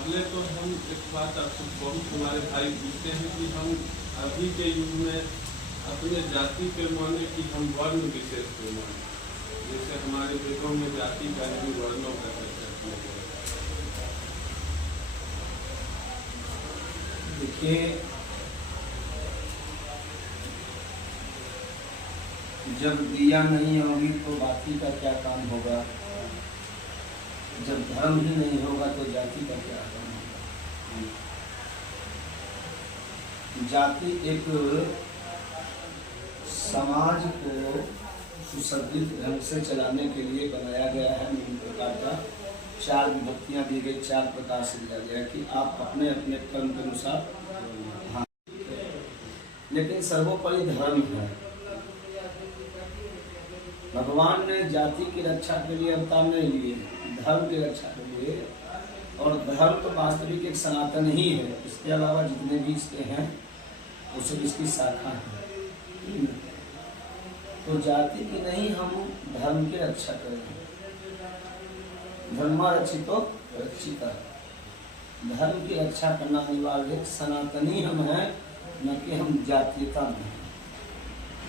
पहले तो हम एक बात आपसे बहुत हमारे भाई पूछते हैं कि हम अभी के युग में अपने जाति पे माने कि हम वर्ण विशेष पे माने, जैसे हमारे वेदों में जाति का ही वर्णों का देखिए, जब दिया नहीं होगी तो बाती का क्या काम होगा, जब धर्म ही नहीं होगा तो जाति का क्या काम होगा। जाति एक समाज को सुसज्जित ढंग से चलाने के लिए बनाया गया है। विभिन्न प्रकार का 4 विभक्तियां दी गई, 4 प्रकार से दिया गया कि आप अपने अपने कर्म के अनुसार। हाँ, लेकिन सर्वोपरि धर्म है। भगवान ने जाति की रक्षा के लिए अवतार नहीं लिए, धर्म की रक्षा के लिए। और धर्म तो वास्तविक एक सनातन ही है, इसके अलावा जितने भी इसके हैं वो सब इसकी शाखा है। तो जाति की नहीं, हम धर्म की रक्षा करें। धर्म रक्षितो रक्षिता, धर्म की रक्षा करना अनिवार्य। सनातनी हम हैं, न कि हम जातीयता में हैं।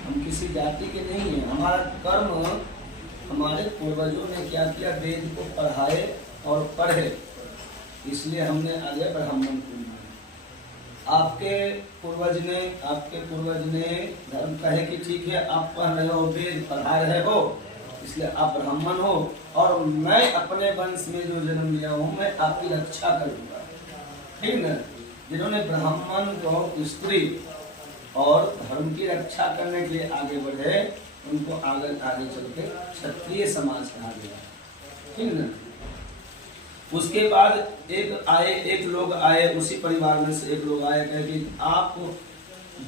हम किसी जाति के नहीं हैं। हमारा कर्म, हमारे पूर्वजों ने क्या किया, वेद को पढ़ाए और पढ़े, इसलिए हमने आगे ब्राह्मण को। आपके पूर्वज ने धर्म कहे कि ठीक है, आप पढ़ रहे हो, वेद पढ़ा रहे हो, इसलिए आप ब्राह्मण हो, और मैं अपने वंश में जो जन्म लिया हूँ मैं आपकी रक्षा करूंगा। ठीक न? जिन्होंने ब्राह्मण को स्त्री और धर्म की रक्षा करने के लिए आगे बढ़े, उनको आगे चल के क्षत्रिय समाज कहा गया। ठीक न? उसके बाद एक लोग आए, उसी परिवार में से एक लोग आए, कहे कि आप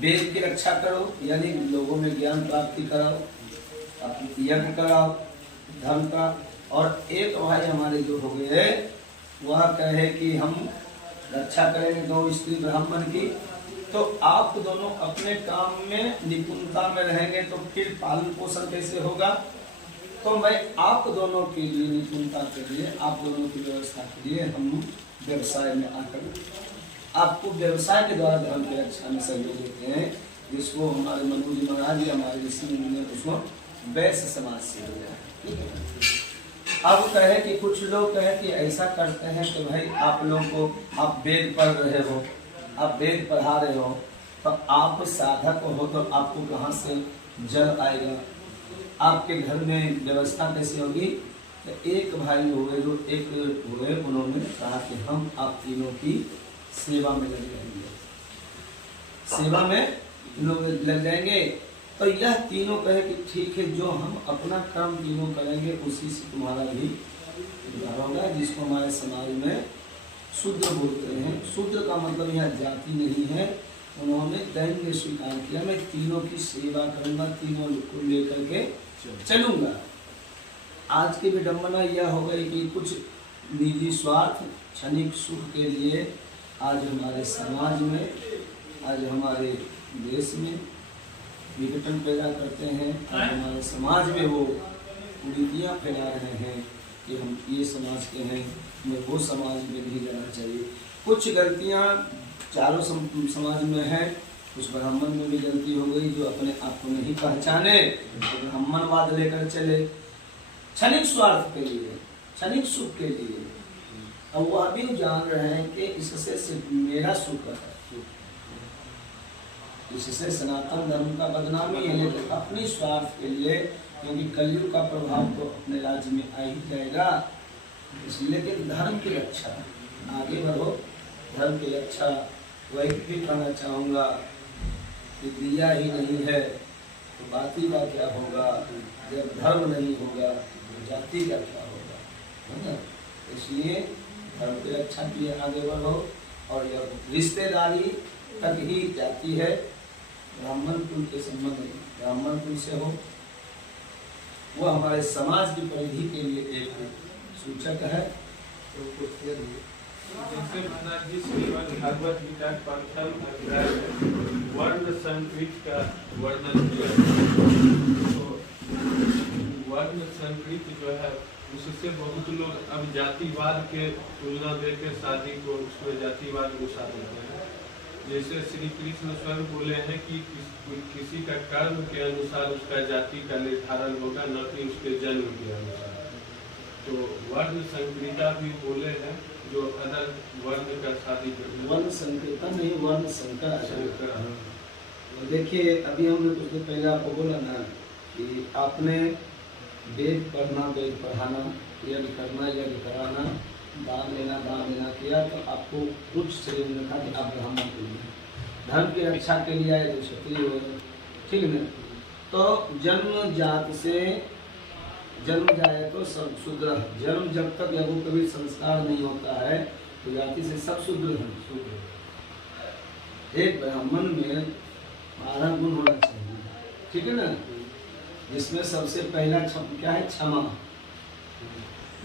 वेद की रक्षा करो, यानी लोगों में ज्ञान प्राप्ति कराओ, यज्ञ कराओ धर्म का। और एक भाई हमारे जो हो गए, वह कहे कि हम रक्षा करेंगे 2 स्त्री ब्राह्मण की, तो आप दोनों अपने काम में निपुणता में रहेंगे, तो फिर पालन पोषण कैसे होगा। तो मैं आप दोनों के लिए, निपुणता के लिए, आप दोनों की व्यवस्था के लिए हम व्यवसाय में आकर आपको व्यवसाय के द्वारा धर्म की रक्षा में सहयोग देते हैं, जिसको हमारे मनु जी महाराज, हमारे ऋषि मुनि ने उसको वैश्य समाज से दिया। अब कहे कि कुछ लोग कहे कि ऐसा करते हैं कि भाई आप लोगों को, आप वेद पढ़ रहे हो, आप वेद पढ़ा रहे हो, तो आप साधक हो, तो आपको कहाँ से जल आएगा, आपके घर में व्यवस्था कैसे होगी। तो एक भाई हुए, जो एक हुए, उन्होंने कहा कि हम आप तीनों की सेवा में लग जाएंगे, सेवा में लोग लग जाएंगे। तो यह तीनों कहे कि ठीक है, जो हम अपना कर्म तीनों करेंगे उसी से तुम्हारा भी उद्धार होगा, जिसको हमारे समाज में शूद्र बोलते हैं। शूद्र का मतलब यहाँ जाति नहीं है। उन्होंने दैन्य स्वीकार किया, मैं तीनों की सेवा करूंगा, तीनों को लेकर के चलूंगा। आज की विडंबना यह हो गई कि कुछ निजी स्वार्थ, क्षणिक सुख के लिए आज हमारे समाज में, आज हमारे देश में विघटन पैदा करते हैं। आज हमारे समाज में वो कुरीतियाँ फैला रहे हैं कि हम ये समाज के हैं, हमें वो समाज में नहीं जाना चाहिए। कुछ गलतियाँ चारों समाज में है, कुछ ब्राह्मण में भी गलती हो गई, जो अपने आप को नहीं पहचाने तो ब्राह्मणवाद लेकर चले, क्षणिक स्वार्थ के लिए, क्षणिक सुख के लिए। और वह भी जान रहे हैं कि इससे सिर्फ मेरा सुख है, इससे सनातन धर्म का बदनामी है, लेकिन अपनी स्वार्थ के लिए, क्योंकि कलयुग का प्रभाव तो अपने राज्य में आ ही जाएगा। इसलिए लेकिन धर्म की रक्षा, आगे बढ़ो, धर्म की रक्षा। वही भी कहना चाहूँगा कि दिया ही नहीं है तो बाती का क्या होगा, जब धर्म नहीं होगा तो जाति का क्या होगा, है ना। इसलिए धर्म की रक्षा के लिए आगे बढ़ो। और यह रिश्तेदारी तक ही जाती है, ब्राह्मण कुल के संबंध ब्राह्मण कुल से हो, वो हमारे समाज की परिधि के लिए एक सूचक है। जैसे महाराज जी श्रीमद् भागवत गीता प्रथम अध्याय में वर्ण संकृत का वर्णन किया, तो वर्ण संस्कृति जो है उससे बहुत लोग अब जातिवाद के तुलना देकर शादी को उसमें जातिवाद घुसा देते हैं। जैसे श्री कृष्ण स्वयं बोले हैं कि किसी का कर्म के अनुसार उसका जाति का निर्धारण होगा, न कि उसके जन्म के अनुसार। तो वर्ण संक्रीता भी बोले हैं जो अदर वर्ण का शादी करते वर्ण संक्रीता नहीं, वर्ण संकर। देखिए अभी हमने कुछ दिन पहले आपको बोला ना कि आपने वेद पढ़ना, वेद पढ़ाना, यज्ञ करना, यज्ञ कराना, दान लेना किया तो आपको उच्च श्रेणी में कहा कि आप ब्राह्मण के लिए धर्म की रक्षा के लिए आए तो क्षत्रिय हो, ठीक है। तो जन्म जात से जन्म जाए तो सब शूद्र। जन्म जब तक लघु कभी संस्कार नहीं होता है तो जाति से सब शूद्र हैं। एक ब्राह्मण में 12 गुण होना चाहिए, ठीक है ना, जिसमें सबसे पहला क्या है? क्षमा,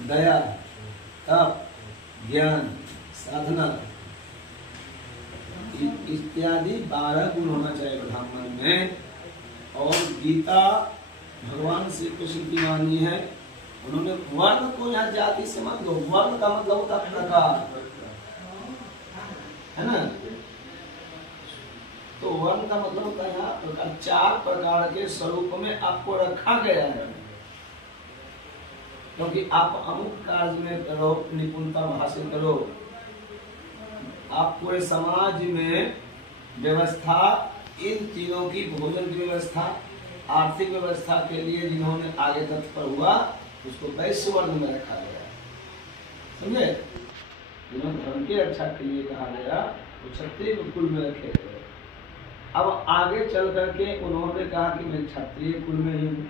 दया, तप, ज्ञान, साधना इत्यादि 12 गुण होना चाहिए ब्राह्मण में। और गीता भगवान श्री कृष्ण की वाणी है, उन्होंने वर्ण को यहाँ जाति से मत दो। वर्ण का मतलब होता है प्रकार, है ना। तो वर्ण का मतलब होता है यहाँ प्रकार। 4 प्रकार के स्वरूप में आपको रखा गया है, क्योंकि आप अमुक कार्य में करो, निपुणता हासिल करो। आप पूरे समाज में व्यवस्था, इन तीनों की भोजन की व्यवस्था, आर्थिक व्यवस्था के लिए जिन्होंने आगे तत्पर हुआ उसको वैश्य वर्ण में रखा गया, समझे। जिन्होंने धर्म की रक्षा के लिए कहा गया वो क्षत्रिय कुल में रखे गए। अब आगे चल करके उन्होंने कहा कि मैं क्षत्रिय कुल में ही हूँ,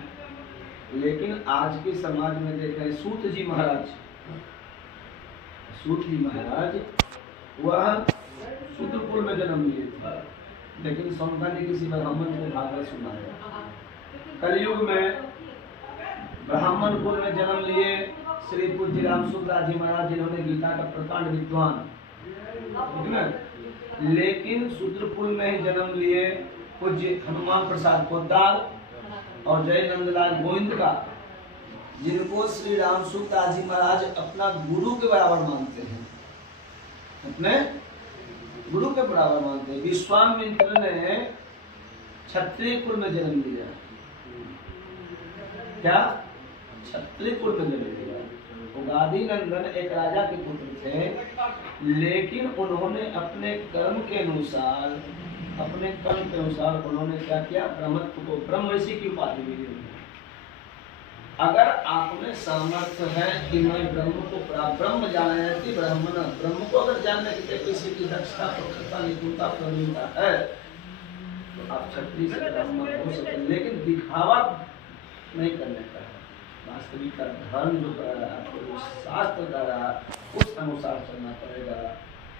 लेकिन आज के समाज में देख रहे सूत जी महाराज वह शूद्र कुल में जन्म लिए थे, लेकिन सोमका ने किसी ब्राह्मण को भागवत सुनाया। कलयुग में ब्राह्मण कुल में जन्म लिए श्री पूज्य रामसूत्र जी महाराज, जिन्होंने गीता का प्रकांड विद्वान, ठीक है। लेकिन शूद्र कुल में ही जन्म लिए पूज्य हनुमान प्रसाद पोद्दार और जय नंदलाल गोविंद का, जिनको श्री रामसूत्र जी महाराज अपना गुरु के बराबर मानते हैं, अपने गुरु के बराबर मानते हैं। विश्वामित्र ने क्षत्रिय कुल में जन्म लिया, क्या क्षत्रिय कुल में जन्म लिया। उगादी नंदन एक राजा के पुत्र थे, लेकिन उन्होंने अपने कर्म के अनुसार उन्होंने क्या किया? ब्रह्मत्व को, ब्रह्मर्षि की उपाधि मिली। अगर आप में सामर्थ्य है कि मैं ब्रह्म को ब्रह्म जाना है कि ब्रह्म को अगर जानने के लिए किसी की दक्षता, प्रखरता, निपुणता, प्रवीणता है तो आप क्षत्रिय से ब्राह्मण हो सकते हैं, लेकिन दिखावा नहीं करने का है। वास्तविक का धर्म जो कर रहा है, आपको शास्त्र कर रहा है उस अनुसार चलना पड़ेगा।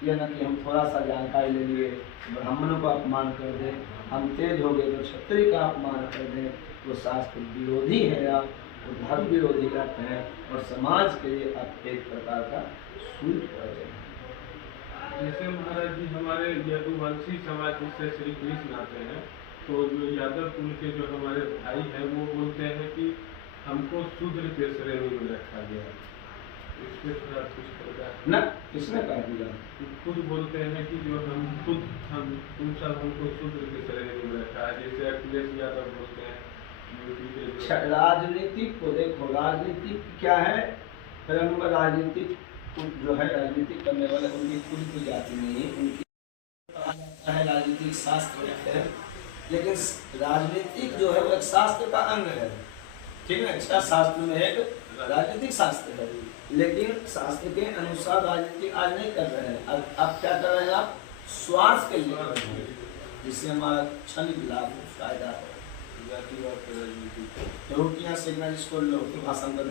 यह न कि हम थोड़ा सा जानकारी ले लिए ब्राह्मणों का अपमान कर दें, हम तेज हो गए तो क्षत्रिय का अपमान कर दें, वो शास्त्र विरोधी है, आप वो धर्म विरोधी करते हैं और समाज के लिए आप एक प्रकार का सूट कर रहे हैं। जैसे महाराज जी हमारे यदुवंशी समाज से श्री कृष्ण आते हैं, तो जो यादव कुल के जो हमारे भाई हैं वो बोलते हैं कि हमको शूद्र के श्रेणी में रखा गया। इस पे थोड़ा कुछ प्रकार न किसने कह दिया? खुद बोलते हैं कि जो तुम सब हमको शूद्र के श्रेणी में रखा है, जैसे अखिलेश यादव बोलते हैं। राजनीतिक को देखो, राजनीतिक क्या है? राजनीतिक जो है, राजनीतिक करने वाले उनकी खुद की जाति नहीं है, उनकी है राजनीतिक शास्त्र है, लेकिन राजनीतिक जो है वो एक शास्त्र का अंग है, ठीक है। अच्छा, शास्त्र में एक राजनीतिक शास्त्र है, लेकिन शास्त्र के अनुसार राजनीति आज नहीं कर रहे हैं। अब क्या कर रहे हैं? आप स्वार्थ के लिए कर रहे हैं, जिससे हमारा क्षणिक लाभ फायदा है। रोटियां सेकना जिसको लोग की भाषा में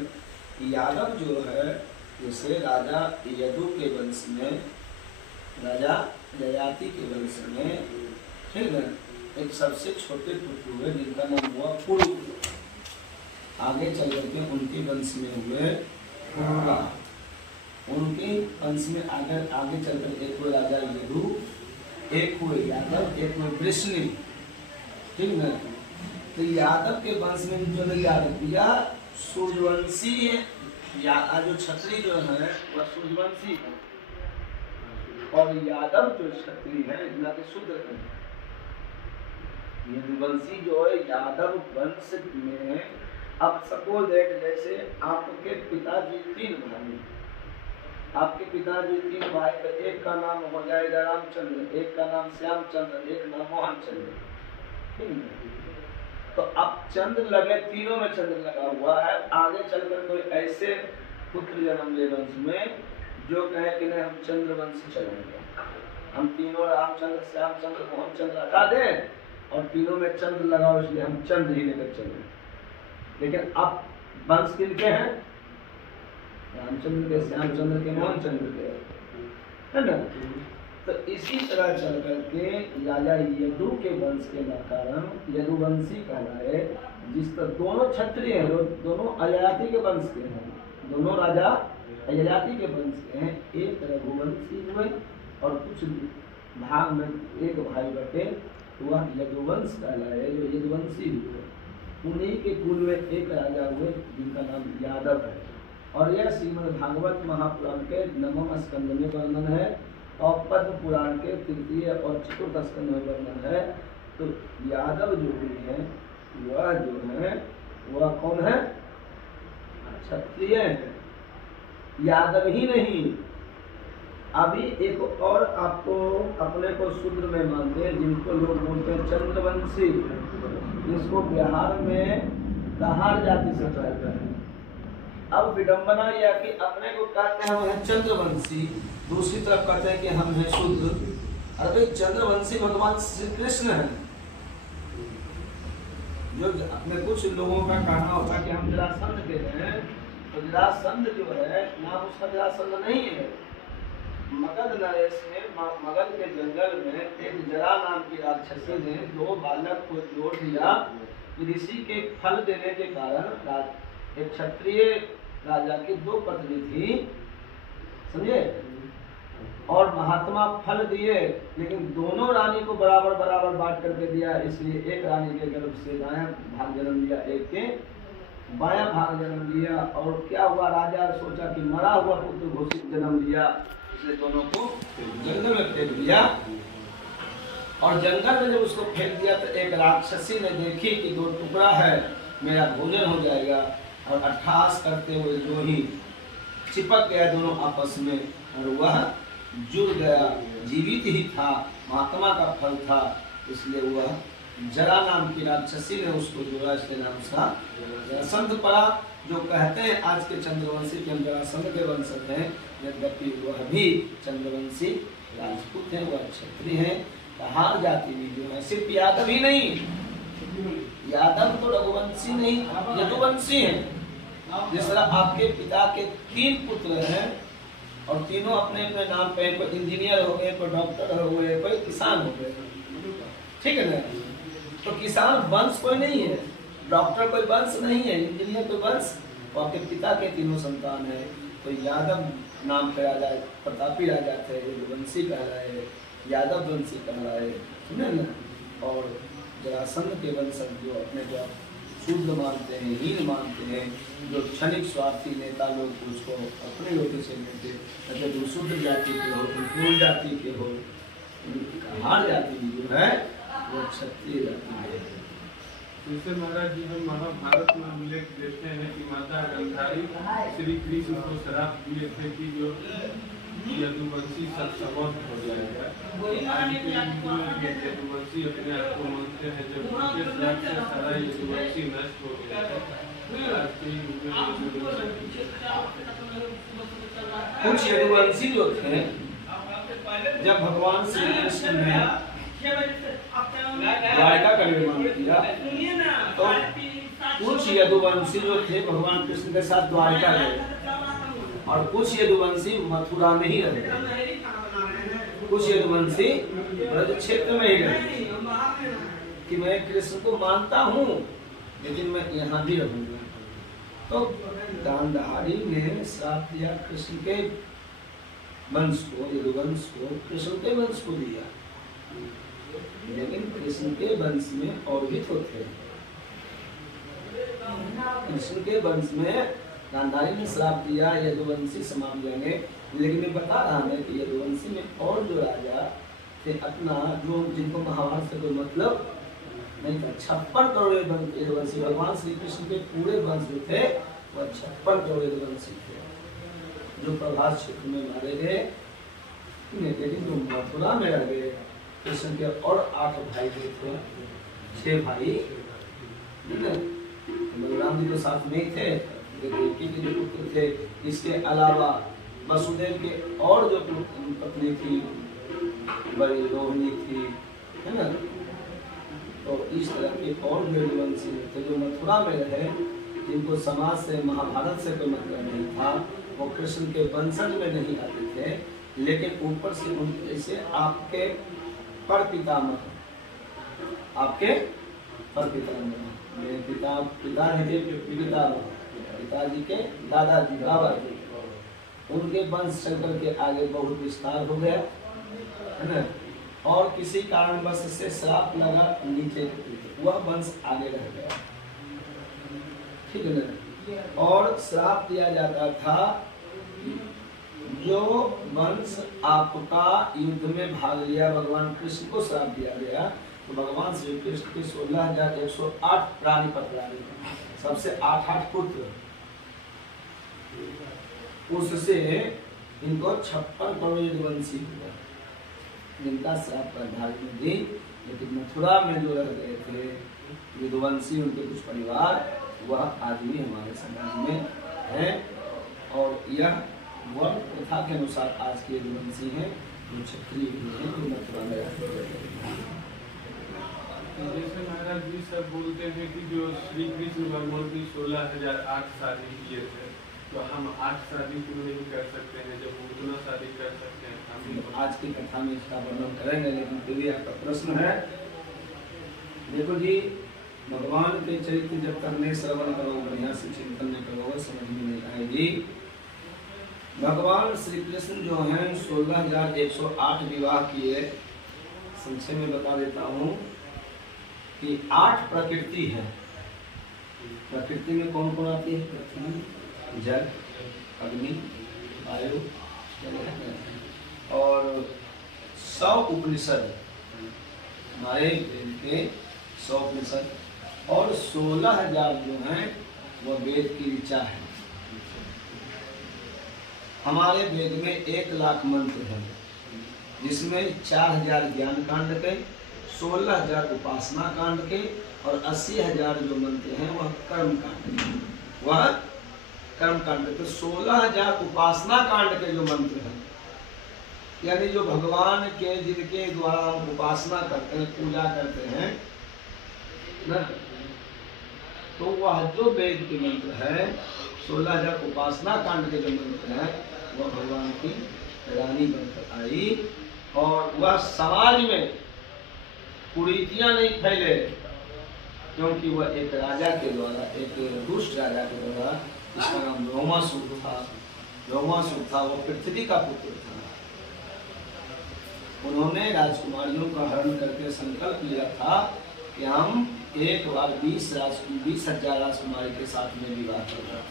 यादव जो है, जैसे राजा यदु के वंश में, राजा ययाति के वंश में, ठीक है, एक सबसे छोटे पुत्र हुए जिनका नाम हुआ पुरु। आगे चल करके उनके वंश में हुए पुरुला। उनके वंश में आगे चल कर एक हुए राजा यदु, एक हुए यादव, एक हुए वृष्णि, ठीक है। तो यादव के वंश में जो यादव, यह सूर्यवंशी या जो क्षत्रिय जो है वह सूर्यवंशी है, और यादव जो क्षत्रिय है इतना के शूद्र है। यदुवंशी जो है यादव वंश में, अब सपोज दैट जैसे आपके पिताजी 3 भाई, आपके पिताजी 3 भाई, तो एक का नाम हो जाएगा रामचंद्र, एक का नाम श्यामचंद्र, एक नाम मोहनचंद्र, ठीक है। तो अब चंद्र लगे, तीनों में चंद्र लगा हुआ है, आगे चलकर कोई ऐसे पुत्र जन्म ले वंश में जो कहे कि नहीं हम चंद्रवंश चलेंगे, हम तीनों रामचंद्र श्यामचंद्र मोहनचंद्र हटा दें और तीनों में चंद्र लगाओ, इसलिए हम चंद्र ही लेकर चलेंगे। लेकिन अब वंश किनके हैं? रामचंद्र के, श्यामचंद्र के, मोहनचंद्र के, है ना। तो इसी तरह चल करके राजा यदु के वंश के कारण यदुवंशी कहलाए, जिस पर दोनों क्षत्रिय हैं, दोनों अययाति के वंश के हैं, दोनों राजा अययाति के वंश के हैं। एक रघुवंशी हुए और कुछ भाग में एक भाई बटे, वह यदुवंश कहलाए, जो यदुवंशी हुए। उन्हीं के कुल में एक राजा हुए जिनका नाम यादव है। और यह श्रीमद् भागवत महापुराण के 9वें स्कंद में वर्णन है और पद्म पुराण के 3य और 4th स्कंद में वर्णन है। तो यादव जो भी है वह जो है वह कौन है? क्षत्रिय है। यादव ही नहीं, अभी एक और आपको अपने को शूद्र में मानते हैं, जिनको लोग बोलते हैं चंद्रवंशी, जिसको बिहार में कहार जाति से कहते हैं। अब विडंबना यह कि अपने को कहते हैं वह चंद्रवंशी, दूसरी तरफ कहते हैं कि हम हैं शूद्र। अरे चंद्रवंशी भगवान श्री कृष्ण है। जो अपने कुछ लोगों का कहना होता है कि हम जरासंध के हैं, तो जरासंध जो है नाम उसका जरासंध नहीं है। मगध नरेश में मगध के जंगल में एक जरा नाम की राक्षसी ने 2 बालक को जोड़ दिया। ऋषि के फल देने के कारण एक क्षत्रिय राजा की 2 पत्नी थी, समझे, और महात्मा फल दिए, लेकिन दोनों रानी को बराबर बराबर बांट करके दिया। इसलिए एक रानी के गर्भ से दायां भाग जन्म लिया, एक के बायां भाग जन्म लिया। और क्या हुआ, राजा सोचा कि मरा हुआ पुत्र घोषित जन्म लिया, इसलिए दोनों को जंगल में फेंक दिया। और जंगल में जब उसको फेंक दिया तो एक राक्षसी ने देखी कि 2 टुकड़ा है, मेरा भोजन हो जाएगा, और अट्ठास करते हुए जो ही चिपक गया दोनों आपस में, और वह जुड़ गया, जीवित ही था, महात्मा का फल था, इसलिए वह जरा नाम की राक्षसी ने उसको जोड़ा, इसलिए नाम उसका जरासंध पड़ा। जो कहते हैं आज के चंद्रवंशी के हम जरासंध के वंशज हैं, यद्यपि वह भी चंद्रवंशी राजपूत है, वह क्षत्रिय है। कहार जाति में जो है, सिर्फ यादव ही नहीं, यादव तो रघुवंशी नहीं, यदुवंशी है। जिस तरह आपके पिता के 3 पुत्र हैं और तीनों अपने अपने नाम पे, कोई इंजीनियर हो गए, कोई डॉक्टर हो गए, कोई किसान हो गए, ठीक है ना। तो किसान वंश कोई नहीं है, डॉक्टर कोई वंश नहीं है, इंजीनियर कोई वंश, और आपके पिता के तीनों संतान है। तो यादव नाम पे राजा प्रतापी राजा थे, यदुवंशी कहलाए, यादव वंशी कहलाए, सुने ना। और जरासंध के वंशज जो अपने को शूद्र मानते हैं, हीन मानते हैं, जो क्षणिक स्वार्थी नेता लोग उसको अपने लोगों से लेते, अगर जो शूद्र जाति के हो, कुल जाति के हो, कहार जाति जो है वो क्षत्रिय जाति है। जैसे महाराज जी हम महाभारत में उल्लेख देते हैं कि माता गांधारी श्री कृष्ण को श्राप दिए थे कि जो यदुवंशी सब समाप्त हो जाएगा। आज के युग में यदुवंशी अपने आप को मानते हैं, जब उनके श्राप से सारा यदुवंशी नष्ट हो गया है। आज के युग में कुछ यदुवंशी जो थे, जब भगवान श्री कृष्ण ने द्वारिका का निर्माण किया, तो कुछ यदुवंशी जो थे भगवान कृष्ण के साथ द्वारिका गए, और कुछ यदुवंशी मथुरा में ही रहे, कुछ यदुवंशी ब्रज क्षेत्र में ही रहे, कि मैं कृष्ण को मानता हूँ लेकिन मैं यहाँ भी रहूंगा। तो गांधारी ने श्राप दिया कृष्ण के वंश को, यदुवंश को, कृष्ण के वंश को दिया, लेकिन कृष्ण के वंश में और भी तो थे। कृष्ण के वंश में गांधारी ने श्राप दिया यदुवंशी समाप्त जाएंगे, लेकिन मैं बता रहा हूं कि यदुवंशी में और जो राजा थे अपना जो जिनको महाभारत से कोई मतलब नहीं था, 56 करोड़ यदुवंशी, भगवान श्री कृष्ण के पूरे वंश जो थे वह 56 करोड़ यदुवंशी थे जो प्रभास क्षेत्र में मारे गए। लेकिन जो मथुरा में रह गए कृष्ण के और 8 भाई जो थे, 6 भाई बलराम जी तो साथ में ही थे, देवकी के जो पुत्र थे, इसके अलावा वसुदेव के और जो पत्नी थी बड़ी रोहिणी थी, है ना, तो इस तरह के और जो यदुवंशी थे जो मथुरा में रहे, जिनको समाज से महाभारत से कोई मतलब नहीं था, वो कृष्ण के वंशज में नहीं आते थे, लेकिन ऊपर से उनके जैसे आपके पर पितामह, आपके पर पितामह, मेरे पिताजी के दादाजी बाबा जी, उनके वंश चल के आगे बहुत विस्तार हो गया, है ना, और किसी कारणवश से श्राप लगा नीचे, वह वंश आगे रह गया, ठीक है ना। और श्राप दिया जाता था जो वंश आपका युद्ध में भाग लिया, भगवान कृष्ण को श्राप दिया गया, तो भगवान श्री कृष्ण के 16,108 प्राणी पकड़ाने, सबसे 8 पुत्र, उससे इनको 56 करोड़ यदुवंशी हुआ, जिनका श्राप प्रधान दी। लेकिन मथुरा में जो रह गए थे यदुवंशी, उनके कुछ परिवार, वह आज भी हमारे समाज में है, और यह वर्ण प्रथा के अनुसार आज के यदुवंशी हैं, जो क्षत्रिय हैं, जो मथुरा में रहते हैं। जैसे महाराज जी सब बोलते हैं कि जो श्री कृष्ण भगवान की 16,008 शादी किए थे, तो हम 8 शादी क्यों नहीं कर सकते हैं जब उतना शादी कर सकते हैं? हम आज की कथा में इसका वर्णन करेंगे, लेकिन फिर भी आपका प्रश्न है। देखो जी, भगवान के चरित्र जब तक नहीं श्रवण करोगे, बढ़िया से चिंतन नहीं करोगे, समझ में नहीं आएगी। भगवान श्री कृष्ण जो हैं 16,108 विवाह किए। संक्षेप में बता देता हूँ कि 8 प्रकृति है। प्रकृति में कौन कौन आती है? पृथ्वी, जल, अग्नि, वायु और 100 उपनिषद, हमारे वेद के 100 उपनिषद, और 16,000 जो हैं वह वेद की ऋचा है। हमारे वेद में 1,00,000 मंत्र हैं, जिसमें 4,000 ज्ञान कांड के, 16,000 उपासना कांड के, और 80,000 जो मंत्र हैं वह कर्म कांड के, वह कर्म कांड के। तो 16,000 उपासना कांड के जो मंत्र हैं, यानी जो भगवान के जिनके द्वारा हम उपासना करते हैं, पूजा करते हैं ना, तो वह जो वेद के मंत्र है, 16,000 उपासना कांड के जो मंत्र हैं, वह भगवान की रानी बनकर आई, और वह समाज में कुरीतियां नहीं फैले, क्योंकि वह एक राजा के द्वारा, एक दुष्ट राजा के द्वारा, इसका नाम रोमासुर था। रोमासुर था, वह पृथ्वी का पुत्र था। उन्होंने राजकुमारियों का हरण करके संकल्प लिया था कि हम एक बार 20,000 राजकुमारी के साथ में विवाह करना है।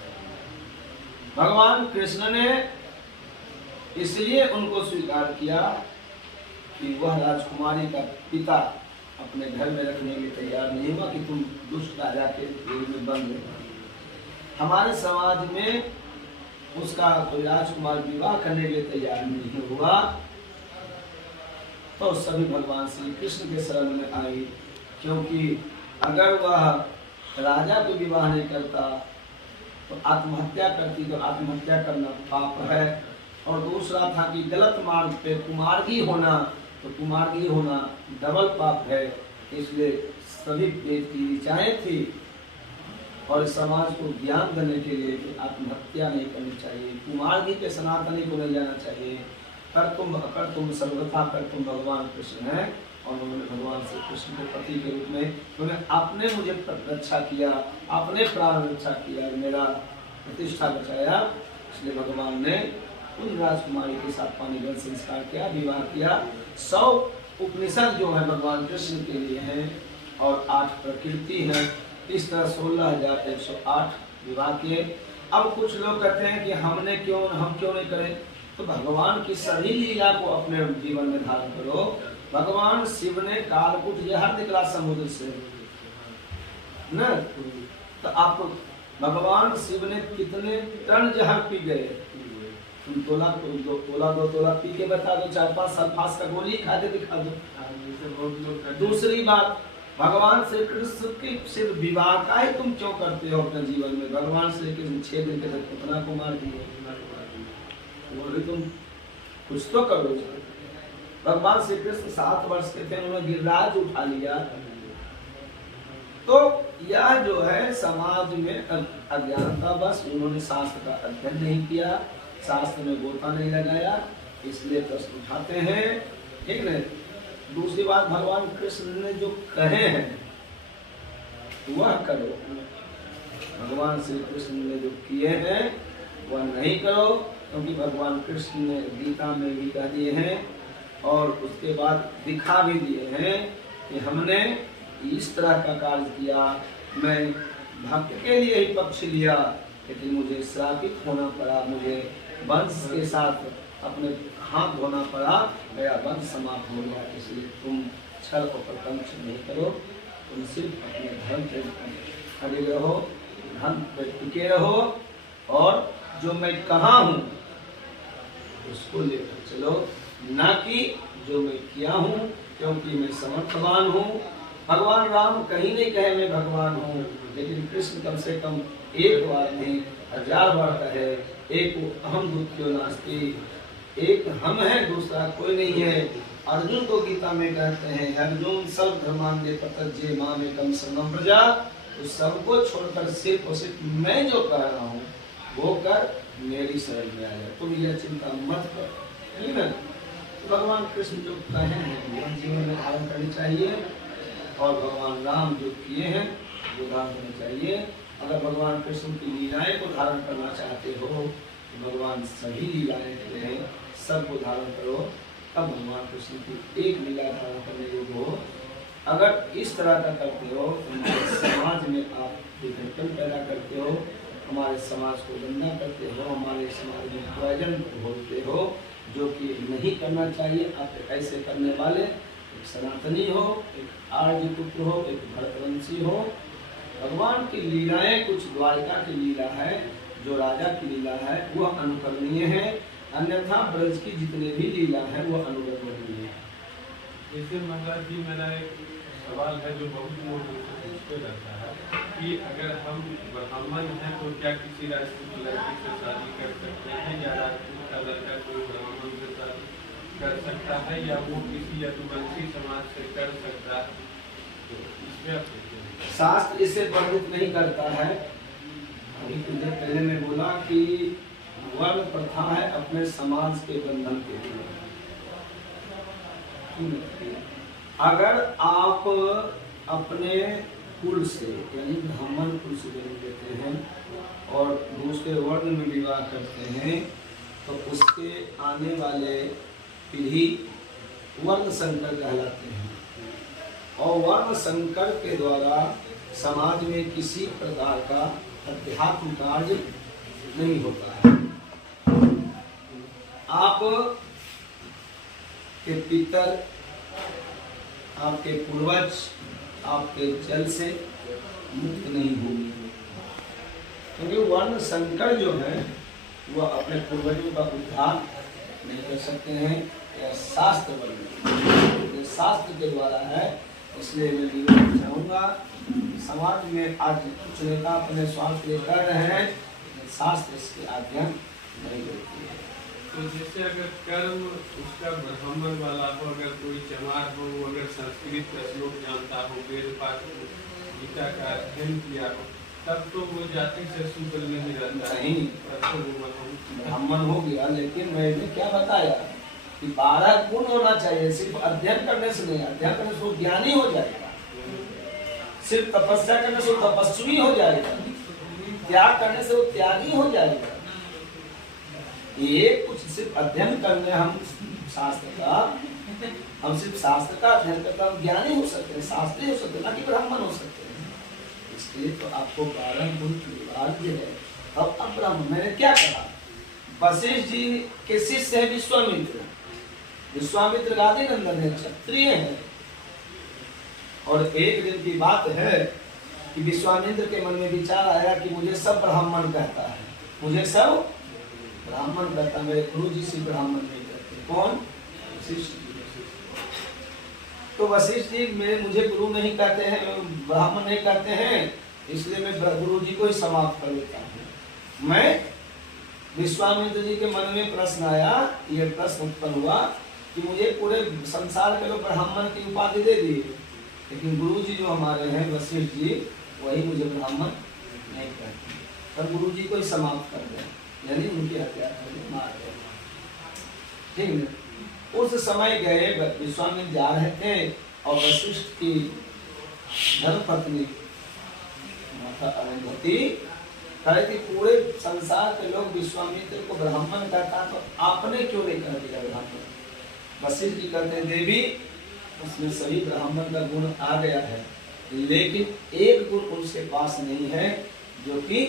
भगवान कृष्ण ने इसलिए उनको स्वीकार किया कि वह राजकुमारी का पिता अपने घर में रखने के लिए तैयार नहीं हुआ कि तुम दुष्ट राजा के जेल में बंद हो। हमारे समाज में उसका कोई राजकुमार विवाह करने के लिए तैयार नहीं हुआ, तो सभी भगवान श्री कृष्ण के शरण में आई, क्योंकि अगर वह राजा को विवाह नहीं करता तो आत्महत्या करती, तो आत्महत्या करना पाप है। और दूसरा था कि गलत मार्ग पे कुमार्गी होना, तो कुमार्गी होना डबल पाप है। इसलिए सभी वेद की ऋचाएं थी, और समाज को ज्ञान देने के लिए कि आत्महत्या नहीं करनी चाहिए, कुमार्गी के सनातनी को नहीं जाना चाहिए, कर तुम सर्वथा कर तुम भगवान कृष्ण हैं। और उन्होंने भगवान श्री कृष्ण के पति के रूप में उन्होंने अपने मुझे रक्षा किया, अपने प्राण रक्षा किया, मेरा प्रतिष्ठा बचाया। इसलिए भगवान ने उन राजकुमारी के साथ पानीग्रहण संस्कार किया, विवाह किया। 100 उपनिषद जो है भगवान कृष्ण के लिए हैं, और 8 प्रकृति हैं। इस तरह 16,108 विवाह किए। अब कुछ लोग कहते हैं कि हम क्यों नहीं करें। तो भगवान की सभी लीला को अपने जीवन में धारण करो। भगवान शिव ने कालकूट जहर निकला समुद्र से न, तो आप भगवान शिव ने कितने टन जहर पी गए। तुम दो तोला पी के बता दो, 4-5 सल्फास का गोली खा के दिखा दो। दूसरी बात, भगवान श्री कृष्ण की सिर्फ विवाह का ही तुम क्यों करते हो अपने जीवन में। भगवान श्री कृष्ण 6 दिन के तक कितना को मार दिए, वो भी तुम कुछ तो करो। भगवान श्री कृष्ण 7 वर्ष के थे, उन्होंने गिरिराज उठा लिया। तो यह जो है समाज में अज्ञानता, बस उन्होंने शास्त्र का अध्ययन नहीं किया, शास्त्र में गोता नहीं लगाया, इसलिए प्रश्न उठाते हैं, ठीक है। दूसरी बात, भगवान कृष्ण ने जो कहे हैं वह करो। भगवान श्री कृष्ण ने जो किए हैं वह नहीं करो, क्योंकि भगवान कृष्ण ने गीता में भी कह दिए हैं और उसके बाद दिखा भी दिए हैं कि हमने इस तरह का कार्य किया। मैं भक्त के लिए ही पक्ष लिया, लेकिन मुझे श्रापित होना पड़ा, मुझे वंश के साथ अपने हाथ धोना पड़ा, मेरा वंश समाप्त हो गया। इसलिए तुम छल और प्रपंच नहीं करो, तुम सिर्फ अपने धर्म पे खड़े रहो, धर्म पे टिके रहो, और जो मैं कहा हूँ उसको लेकर चलो, ना कि जो मैं किया हूँ, क्योंकि मैं समर्थवान हूँ। भगवान राम कहीं नहीं कहे मैं भगवान हूँ, लेकिन कृष्ण कम से कम एक बार नहीं 1000 बार कहे, एक अहम द्वितीयो नास्ति, एक हम है, दूसरा कोई नहीं है। अर्जुन को गीता में कहते हैं, अर्जुन सब धर्मांगे पतज्जे मामेकम शरणं व्रज, तो सबको छोड़कर सिर्फ और सिर्फ मैं जो कह रहा हूँ वो कर, मेरी शरण में आ जाए, तुम यह चिंता मत कर, ठीक है। तो भगवान कृष्ण जो कहे हैं जीवन में धारण करनी चाहिए, और भगवान राम जो किए हैं वो धारण करना चाहिए। अगर भगवान कृष्ण की लीलाएं को धारण करना चाहते हो तो भगवान सभी लीलाएं हैं, सबको धारण करो, तब भगवान कृष्ण की एक लीला धारण करने योग्य हो। अगर इस तरह का करते हो तो हमारे समाज में आप विघटन पैदा करते हो, हमारे समाज को गंदा करते हो, हमारे समाज में प्रयोजन बोलते हो, जो कि नहीं करना चाहिए। आप ऐसे करने वाले एक सनातनी हो, एक आर्य पुत्र हो, एक भरतवंशी हो। भगवान की लीलाएं कुछ द्वारिका की लीला है, जो राजा की लीला है वह अनुकरणीय है, अन्यथा ब्रज की जितने भी लीला है वह अनुकरणीय है। जैसे महाराज जी, मेरा एक सवाल है जो बहुत लोग पूछते रहता है कि अगर हम ब्राह्मण हैं तो क्या किसी राजपूत लड़की से शादी कर सकते हैं, या राजपूत का लड़का कोई ब्राह्मण से शादी कर सकता है, या वो किसी यदुवंशी समाज से कर सकता है? तो इसमें आप शास्त्र इसे वर्णित नहीं करता है। अभी कुछ देर पहले मैं बोला कि वर्ण प्रथा है अपने समाज के बंधन के लिए। अगर आप अपने कुल से यानी ब्राह्मण कुल से जन्म लेते हैं और दूसरे वर्ण में विवाह करते हैं, तो उसके आने वाले पीढ़ी वर्ण संकर कहलाते हैं, और वर्ण संकर के द्वारा समाज में किसी प्रकार का अध्यात्म कार्य नहीं होता है। आप के पितर, आपके पूर्वज आपके जल से मुक्त नहीं होंगे, क्योंकि वर्ण संकर जो है वह अपने पूर्वजों का उद्धार नहीं कर सकते हैं। यह शास्त्र वर्णन, शास्त्र के द्वारा है। इसलिए मैं निवेदन चाहूँगा, समाज में आज कुछ नेता अपने स्वार्थ के लिए कर रहे हैं, शास्त्र इसके अध्ययन नहीं करती है। तो जैसे अगर कर्म उसका ब्राह्मण वाला हो, अगर कोई चमार हो, अगर संस्कृत का श्लोक जानता हो, वेद पाठ गीता का अध्ययन किया हो, तब तो वो जाति से शूद्र नहीं रहता है, ब्राह्मण हो गया। लेकिन मैंने क्या बताया कि 12 गुण होना चाहिए, सिर्फ अध्ययन करने से नहीं। अध्ययन करने से वो ज्ञानी हो जाएगा, सिर्फ तपस्या करने से वो तपस्वी हो जाएगा, त्याग करने से वो त्यागी हो जाएगा। ये कुछ सिर्फ अध्ययन करने हम शास्त्र का, हम सिर्फ शास्त्र का अध्ययन करते हम ज्ञानी हो सकते हैं, शास्त्री हो सकते हैं, ना कि ब्राह्मण हो सकते हैं। इसके से तो आपको 12 गुण अनिवार्य है। अब ब्रह्म मैंने क्या कहा, वशिष्ठ जी के शिष्य है विश्वामित्र, विश्वामित्र गादी नंदन है, क्षत्रिय है। और एक दिन की बात है कि विश्वामित्र के मन में विचार आया कि मुझे सब ब्राह्मण कहता है, मुझे सब ब्राह्मण कहता है, मेरे गुरु जी से ब्राह्मण नहीं कहते। कौन? वशिष्ठ जी। तो वशिष्ठ जी मुझे गुरु नहीं कहते हैं, ब्राह्मण नहीं कहते हैं, इसलिए मैं गुरु जी को ही समाप्त कर देता हूँ। मैं विश्वामित्र जी के मन में प्रश्न आया, ये प्रश्न उत्पन्न हुआ कि मुझे पूरे संसार के लोग ब्राह्मण की उपाधि दे दिए, लेकिन गुरु जी जो हमारे हैं वशिष्ठ जी, वही मुझे ब्राह्मण नहीं कहते, पर गुरु जी को ही समाप्त कर दें, यानी उनकी हत्या कर दें, मार दें। ठीक है, उस समय गए विश्वामित्र जा रहे थे और वशिष्ठ की धर्मपत्नी माता अरुंधति कहे कि पूरे संसार के लोग विश्वामित्र को ब्राह्मण कहता, तो आपने क्यों नहीं कह दिया ब्राह्मण? वशिष्ठ जी कहते हैं देवी, उसमें सभी ब्राह्मण का गुण आ गया है, लेकिन एक गुण उसके पास नहीं है, जो कि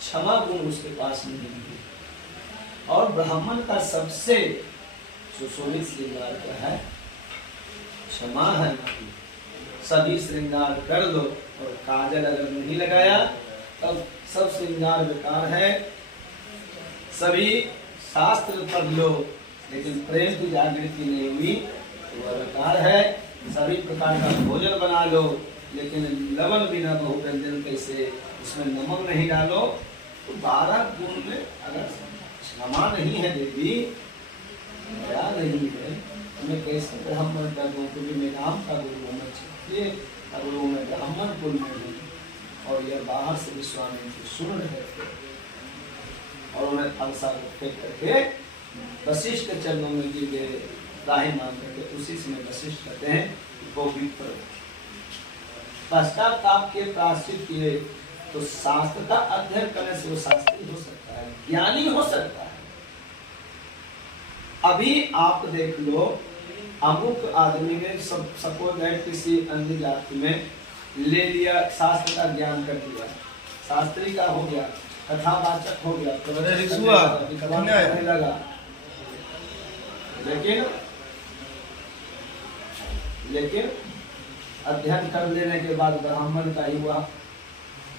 क्षमा गुण उसके पास नहीं है। और ब्राह्मण का सबसे सुशोभित श्रृंगार क्या है? क्षमा है। सभी श्रृंगार कर लो और काजल अगर नहीं लगाया तब सब श्रृंगार बेकार है। सभी शास्त्र पढ़ लो लेकिन प्रेम की जागृति नहीं हुई तो वह बेकार है। सभी प्रकार का भोजन बना लो लेकिन लवण बिना बहु व्यंजन कैसे, उसमें नमक नहीं डालो। तो 12 गुण में अगर क्षमा नहीं है देवी, दया नहीं है, तो मैं कैसे ब्राह्मण का गुण, क्योंकि मैं राम का गुरु होना चाहिए, गुरु में ब्राह्मण कुल में हूँ। और यह बाहर से विश्वामित्र सुन रहे थे और उन्हें फलसा फेंक करके वशिष्ठ के चरणों में गिर गए, राही मान करके। उसी समय वशिष्ठ कहते हैं वो विप्र पश्चाताप के प्रायश्चित किए, तो शास्त्र का अध्ययन करने से वो शास्त्री हो सकता है, ज्ञानी हो सकता है। अभी आप देख लो, अमुक आदमी ने सपोज है किसी अन्य जाति में ले लिया, शास्त्र का ज्ञान कर दिया, शास्त्री का हो गया, कथावाचक हो गया, करने लगा, लेकिन अध्ययन कर लेने के बाद ब्राह्मण का ही हुआ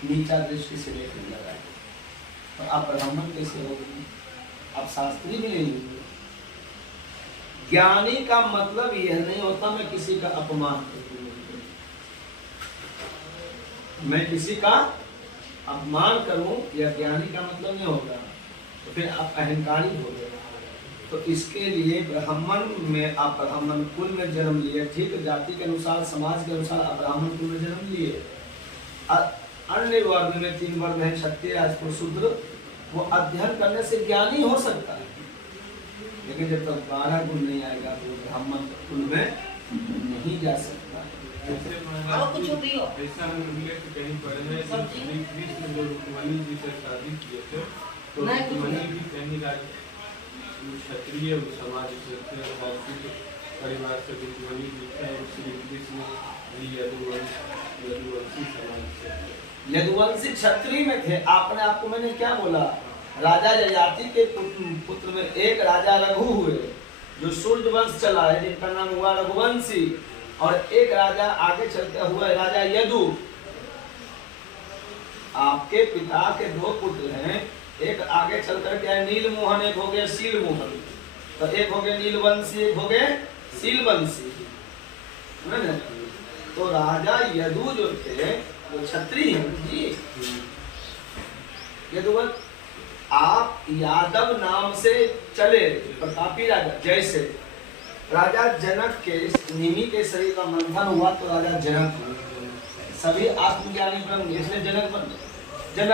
नीचा दृष्टि से देखने लगा। तो आप ब्राह्मण कैसे हो गए? आप शास्त्री भी नहीं हुए। ज्ञानी का मतलब यह नहीं होता मैं किसी का अपमान करूं, मैं किसी का अपमान करूं, यह ज्ञानी का मतलब नहीं होगा। तो फिर आप अहंकारी हो गए। तो इसके लिए ब्राह्मण में आप ब्राह्मण कुल में जन्म लिए, ठीक जाति के अनुसार समाज के अनुसार आप ब्राह्मण कुल में जन्म लिए। अन्य वर्ग में 3 वर्ग है, क्षत्रिय राजपूत शूद्र, वो अध्ययन करने से ज्ञानी हो सकता है, लेकिन जब तक 12 गुण नहीं आएगा तो ब्राह्मण कुल में नहीं जा सकता। ऐसा हम उल्लेख कहीं पढ़े हैं कि कृष्ण जो रुक्मणी जी से शादी किए थे, तो रुक्मणी भी कहीं क्षत्रिय समाज से थे, परिवार से रुक्मणी जी थे, और श्री कृष्ण भी यदुवंशी समाज से थे, यदुवंशी क्षत्रिय में थे। आपने आपको मैंने क्या बोला, राजा ययाति के पुत्र में एक राजा रघु हुए जो सूर्य वंश चला है, जिनका नाम हुआ रघुवंशी, और एक राजा आगे चलते हुआ राजा यदु। आपके पिता के 2 पुत्र हैं, एक आगे चलकर क्या है नीलमोहन, एक हो गया शीलमोहन। तो एक हो गए नीलवंशी, एक हो गए शीलवंशी। तो राजा यदु जो थे वो क्षत्रिय हैं जी। यदुवंश आप यादव नाम से चले प्रतापी राजा, जैसे राजा जनक के निमि के शरीर का मंथन हुआ तो राजा जनक हुए, सभी आत्मज्ञानी ब्रह्म, इसलिए जनक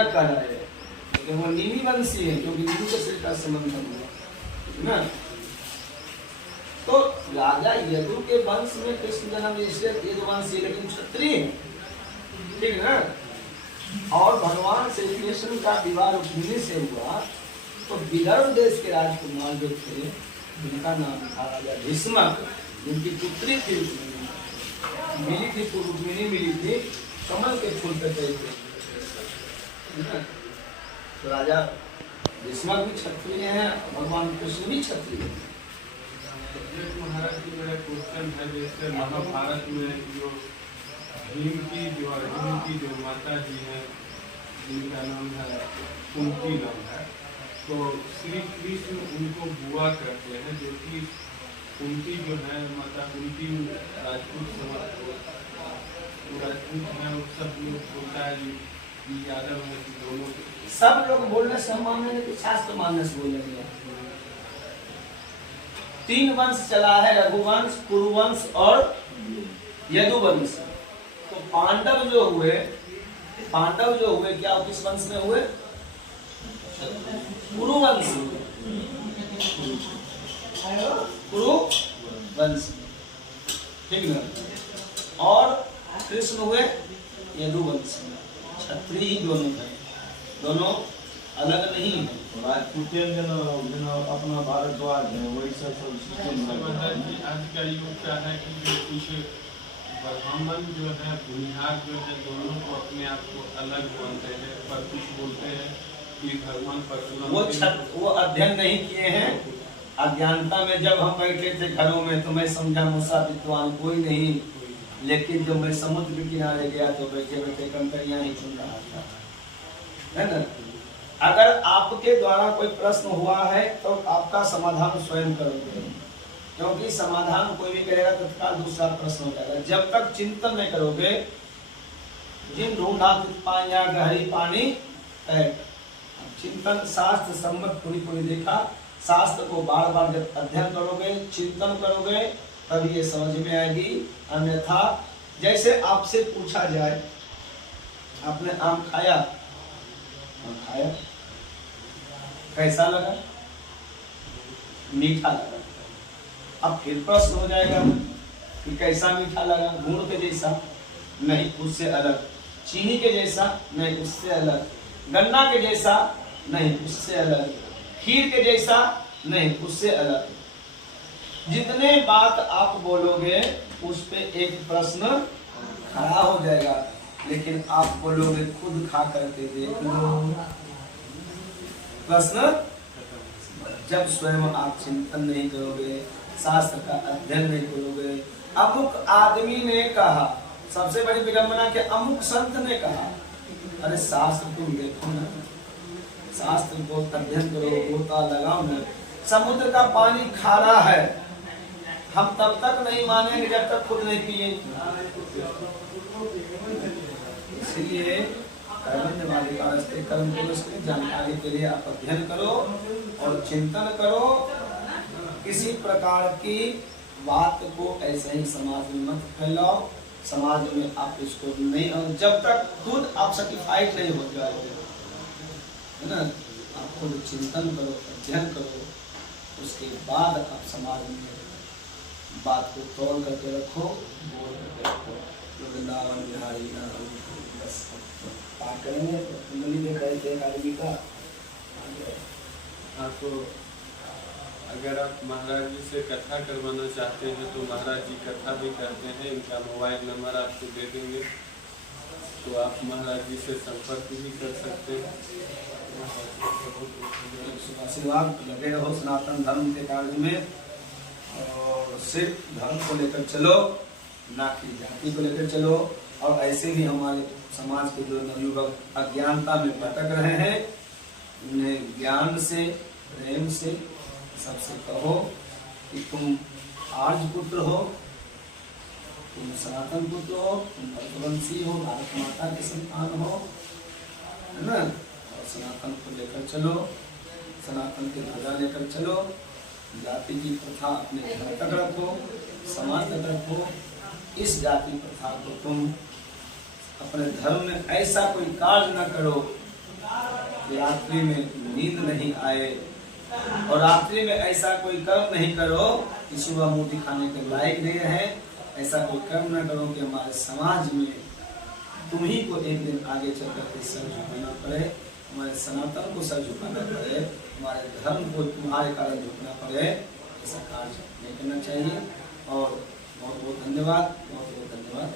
कह रहे हैं, लेकिन वो निमि वंशी है क्योंकि निमि के शरीर का मंथन हुआ ना। तो राजा यदु के वंश में कृष्ण जन्म, इसलिए यदुवंशी, लेकिन क्षत्रिय, ठीक ना। और भगवान श्री कृष्ण का विवाह रुक्मिणी से हुआ तो विदर्भ देश के राजकुमार जो थे, जिनका नाम था राजा भीष्मक, जिनकी पुत्री थी मिली थी, रुक्मिणी मिली थी, कमल के फूल पे गई थी, है ना? तो राजा भीष्म भी क्षत्रिय हैं, भगवान कृष्ण भी क्षत्रिय हैं। एक महाराज जी मेरा क्वेश्चन है, जैसे महाभारत में जो भीम की जो अर्जुन की जो माता जी है जिनका नाम है कुंती नाम है, तो श्री कृष्ण उनको बुआ करते हैं, जो कि कुंती जो है माता कुंती राजपूत समाज राजपूत है, और सब लोग बोलता है कि यादव है कि दोनों सब लोग बोलने से हम मानेंगे कि शास्त्र मानने से बोलेंगे। 3 वंश चला है, रघुवंश, कुरुवंश और यदुवंश। तो पांडव जो हुए क्या किस वंश में हुए? कुरुवंश, कुरुवंश, ठीक ना? और कृष्ण हुए यदुवंश में। क्षत्रिय दोनों हैं, दोनों अलग नहीं है। अपना भारद्वाज है वही सब आज का युग क्या है कि जो कुछ ब्राह्मण जो है भूमिहार जो है दोनों को अपने आप को अलग मानते हैं, पर कुछ बोलते हैं कि भगवान परशुराम वो अध्ययन नहीं किए हैं। अज्ञानता में जब हम बैठे थे घरों में तो मैं समझा मूसा विद्वान कोई नहीं, लेकिन जब मैं समुद्र के किनारे गया तो बैठे बैठे कंकरियां ही सुन रहा था, है ना? अगर आपके द्वारा कोई प्रश्न हुआ है तो आपका समाधान स्वयं करोगे, क्योंकि समाधान कोई भी करेगा तत्काल दूसरा प्रश्न हो जाएगा। जब तक चिंतन नहीं करोगे, जिन ढूंढा तित पाया गहरी पानी है। चिंतन शास्त्र सम्मत पूरी देखा, शास्त्र को बार बार जब अध्ययन करोगे, चिंतन करोगे, तब ये समझ में आएगी। अन्यथा जैसे आपसे पूछा जाए आपने आम खाया, कैसा लगा? मीठा लगा। अब फिर प्रश्न हो जाएगा कि कैसा मीठा लगा? गुड़ के जैसा? नहीं, उससे अलग। चीनी के जैसा? नहीं, उससे अलग। गन्ना के जैसा? नहीं, उससे अलग। खीर के जैसा? नहीं, उससे अलग। जितने बात आप बोलोगे उस पे एक प्रश्न खड़ा हो जाएगा, लेकिन आप बोलोगे खुद खा करके देख लो, प्रश्न। जब स्वयं आप चिंतन नहीं करोगे, शास्त्र का अध्ययन नहीं करोगे। अमुक आदमी ने कहा, सबसे बड़ी विडंबना के अमुक संत ने कहा। अरे शास्त्र तुम देखो ना, शास्त्र को अध्ययन करो, गोता लगाओ ना। समुद्र का पानी खारा है, हम तब तक नहीं मानेंगे जब तक खुद नहीं पिए। इसलिए कर्म की जानकारी के लिए आप अध्ययन करो और चिंतन करो। किसी प्रकार की बात को ऐसे ही समाज में मत फैलाओ। समाज में आप इसको नहीं, जब तक खुद आप सर्टिफाइड नहीं हो जाओगे, है ना? आप खुद चिंतन करो, अध्ययन करो, उसके बाद आप समाज में बात को तोल करके रखो, बोल करके रखो। वृंदावन बिहारी बस पाठ करेंगे तो कुंडली देख रहे थे एक आदमी का। हाँ, तो अगर आप महाराज जी से कथा करवाना चाहते हैं तो महाराज जी कथा भी करते हैं। इनका मोबाइल नंबर आपको दे देंगे, तो आप महाराज जी से संपर्क भी कर सकते हैं। आशीर्वाद लगे रहो सनातन धर्म के कार्य में, और सिर्फ धर्म को लेकर चलो, ना कि जाति को लेकर चलो। और ऐसे ही हमारे समाज के जो नवयुवक अज्ञानता में भटक रहे हैं, उन्हें ज्ञान से, प्रेम से सबसे कहो कि तुम आर्य पुत्र हो, तुम सनातन पुत्र हो, तुम भरतवंशी हो, भारत माता के संतान हो, है ना? और सनातन को लेकर चलो, सनातन की ध्वजा लेकर चलो। जाति की प्रथा अपने घर तक रखो, समाज तक रखो। इस जाति प्रथा को तुम अपने धर्म में ऐसा कोई कार्य न करो कि रात्रि में नींद नहीं आए, और रात्रि में ऐसा कोई कर्म नहीं करो कि सुबह मुंह दिखाने के लायक नहीं रहे। ऐसा कोई कर्म न करो कि हमारे समाज में तुम ही को एक दिन आगे चल करके सर झुकाना पड़े, हमारे सनातन को सर झुकाना पड़े, हमारे धर्म को तुम्हारे कारण झुकना पड़े। ऐसा कार्य नहीं करना चाहिए। और बहुत बहुत धन्यवाद, बहुत बहुत धन्यवाद।